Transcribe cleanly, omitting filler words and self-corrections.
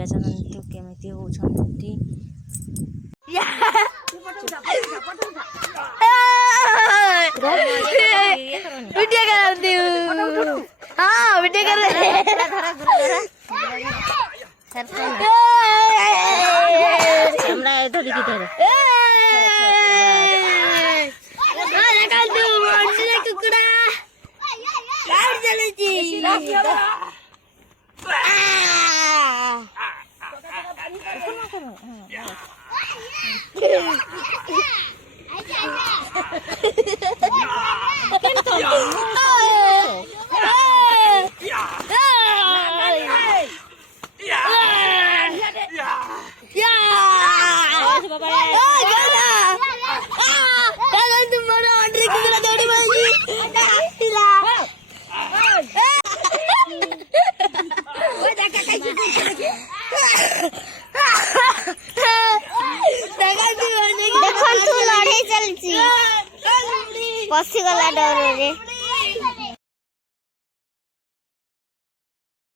ଦେଖିବା ଚାଲନ୍ତୁ କେମିତି ହଉଛନ୍ତି। ଭିଡ଼ିଓ କରନ୍ତି ହଁ ଭିଡ଼ିଓ କର ଧରିକି ଧର କୁକୁଡ଼ା ଚାଲିଛି। ଦେଖନ୍ତୁ ଲଢ଼େଇ ଚାଲିଛି ପଶିଗଲା ଡରରେ।